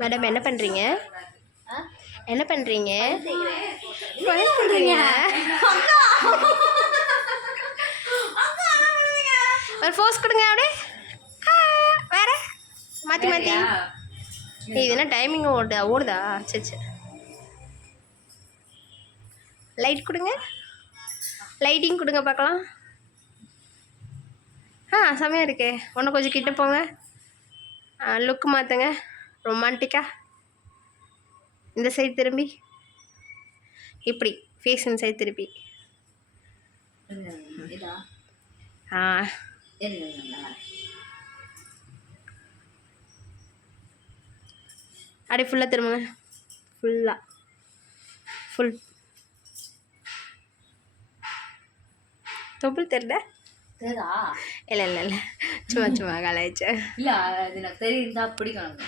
Madam என்ன பண்ணுறீங்க? என்ன பண்ணுறீங்க? ஒரு ஃபோர்ஸ் கொடுங்க அப்படியே. வேற மாற்றி மாற்றி. இது என்ன டைமிங் ஓடுதா? சரி சரி. லைட் கொடுங்க. லைட்டிங் கொடுங்க பார்க்கலாம். செம்மையாக இருக்கே. ஒன்று கொஞ்சம் கிட்ட போங்க. லுக்கு மாற்றுங்க. ரொமான்டிக்காக இந்த சைடு திரும்பி இப்படி ஃபேஸ் இந்த சைடு திருப்பி. அப்படியே ஃபுல்லாக திரும்புங்க. ஃபுல் தொப்புள் தெரியல. இல்லை இல்லை இல்லை சும்மா சும்மா கலாய்ச்சேன். இல்லை அது எனக்கு தெரியுதா பிடிக்கணும்.